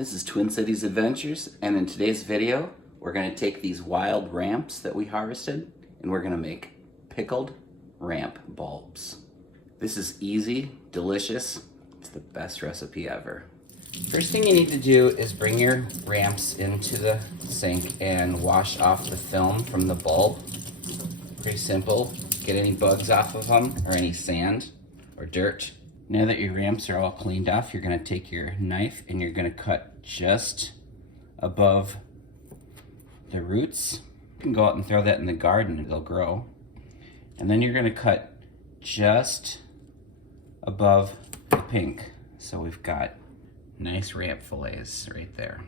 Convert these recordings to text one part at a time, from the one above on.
This is Twin Cities Adventures, and in today's video, we're going to take these wild ramps that we harvested, and we're going to make pickled ramp bulbs. This is easy, delicious, it's the best recipe ever. First thing you need to do is bring your ramps into the sink and wash off the film from the bulb. Pretty simple. Get any bugs off of them, or any sand or dirt. Now that your ramps are all cleaned off, you're gonna take your knife and you're gonna cut just above the roots. You can go out and throw that in the garden and they'll grow. And then you're gonna cut just above the pink. So we've got nice ramp fillets right there.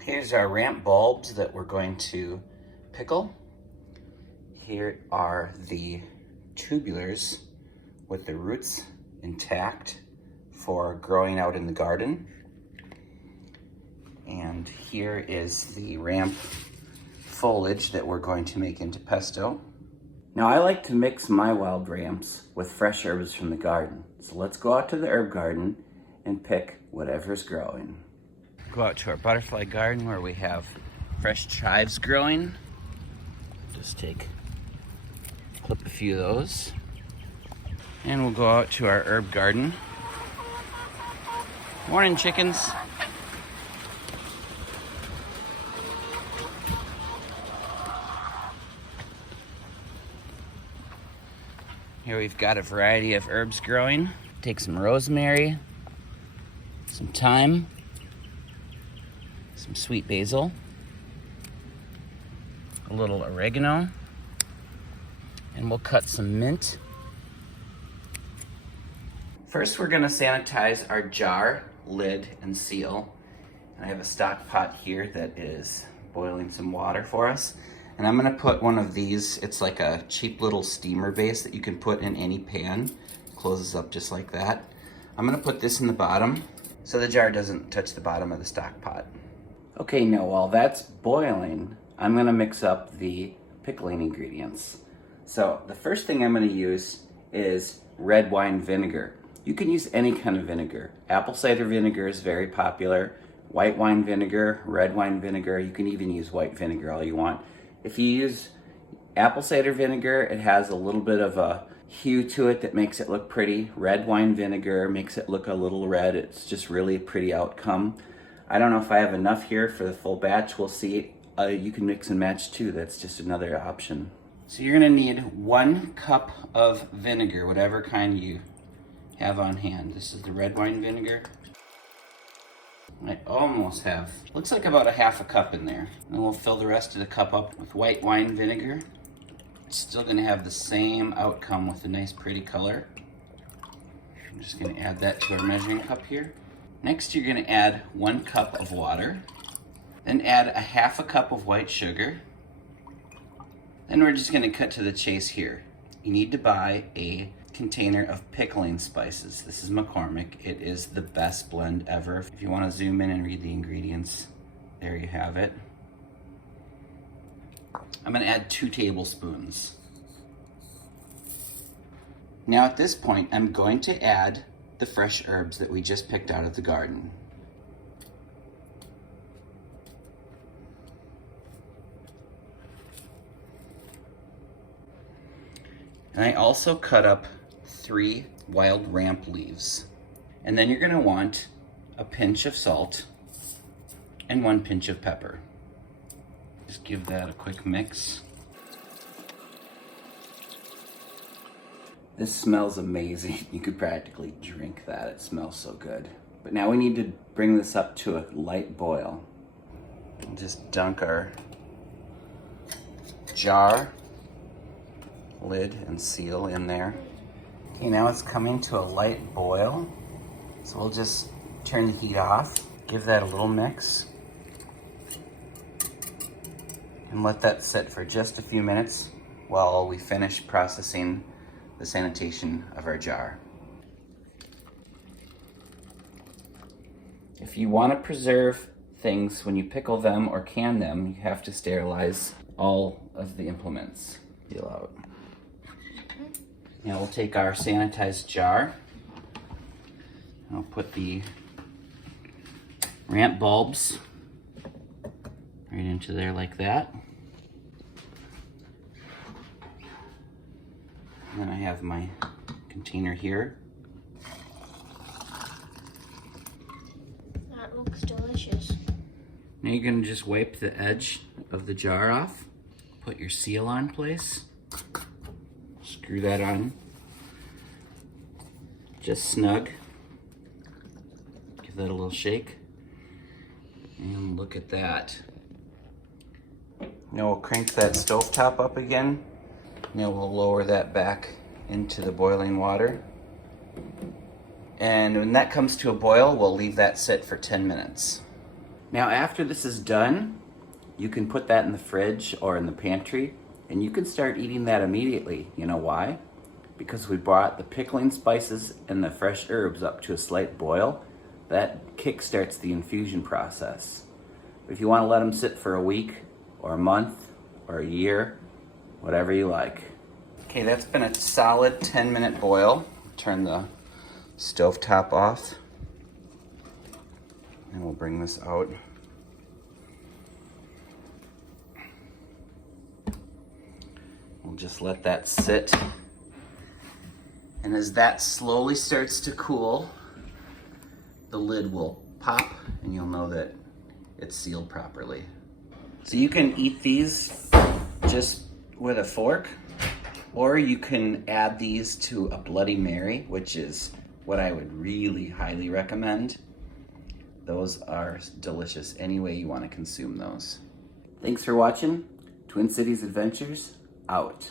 Here's our ramp bulbs that we're going to pickle. Here are the tubulars with the roots intact for growing out in the garden. And here is the ramp foliage that we're going to make into pesto. Now I like to mix my wild ramps with fresh herbs from the garden. So let's go out to the herb garden and pick whatever's growing. Go out to our butterfly garden where we have fresh chives growing. Just clip a few of those. And we'll go out to our herb garden. Morning, chickens. Here we've got a variety of herbs growing. Take some rosemary, some thyme, some sweet basil, a little oregano, and we'll cut some mint. First, we're gonna sanitize our jar, lid, and seal. And I have a stock pot here that is boiling some water for us. And I'm gonna put one of these, it's like a cheap little steamer base that you can put in any pan. Closes up just like that. I'm gonna put this in the bottom so the jar doesn't touch the bottom of the stock pot. Okay, now while that's boiling, I'm gonna mix up the pickling ingredients. So the first thing I'm gonna use is red wine vinegar. You can use any kind of vinegar. Apple cider vinegar is very popular. White wine vinegar, red wine vinegar, you can even use white vinegar all you want. If you use apple cider vinegar, it has a little bit of a hue to it that makes it look pretty. Red wine vinegar makes it look a little red. It's just really a pretty outcome. I don't know if I have enough here for the full batch. We'll see. You can mix and match too. That's just another option. So you're gonna need 1 cup of vinegar, whatever kind you have on hand. This is the red wine vinegar. I almost have, looks like about a half a cup in there. And then we'll fill the rest of the cup up with white wine vinegar. It's still gonna have the same outcome with a nice pretty color. I'm just gonna add that to our measuring cup here. Next, you're gonna add 1 cup of water, then add a half a cup of white sugar. Then we're just gonna cut to the chase here. You need to buy a container of pickling spices. This is McCormick. It is the best blend ever. If you wanna zoom in and read the ingredients, there you have it. I'm gonna add 2 tablespoons. Now at this point, I'm going to add the fresh herbs that we just picked out of the garden. And I also cut up 3 wild ramp leaves. And then you're gonna want a pinch of salt and 1 pinch of pepper. Just give that a quick mix. This smells amazing. You could practically drink that. It smells so good. But now we need to bring this up to a light boil. Just dunk our jar, lid, and seal in there. Okay, now it's coming to a light boil. So we'll just turn the heat off, give that a little mix, and let that sit for just a few minutes while we finish processing the sanitation of our jar. If you want to preserve things when you pickle them or can them, you have to sterilize all of the implements. Peel out. Now we'll take our sanitized jar. I'll put the ramp bulbs right into there like that. And then I have my container here. That looks delicious. Now you're gonna just wipe the edge of the jar off. Put your seal on place. Screw that on. Just snug. Give that a little shake. And look at that. Now we'll crank that stovetop up again. Now we'll lower that back into the boiling water. And when that comes to a boil, we'll leave that sit for 10 minutes. Now after this is done, you can put that in the fridge or in the pantry, and you can start eating that immediately. You know why? Because we brought the pickling spices and the fresh herbs up to a slight boil. That kickstarts the infusion process. If you want to let them sit for a week or a month or a year, whatever you like. Okay, that's been a solid 10-minute boil. Turn the stovetop off. And we'll bring this out. We'll just let that sit. And as that slowly starts to cool, the lid will pop and you'll know that it's sealed properly. So you can eat these just with a fork, or you can add these to a Bloody Mary, which is what I would really highly recommend. Those are delicious any way you want to consume those. Thanks for watching. Twin Cities Adventures, out.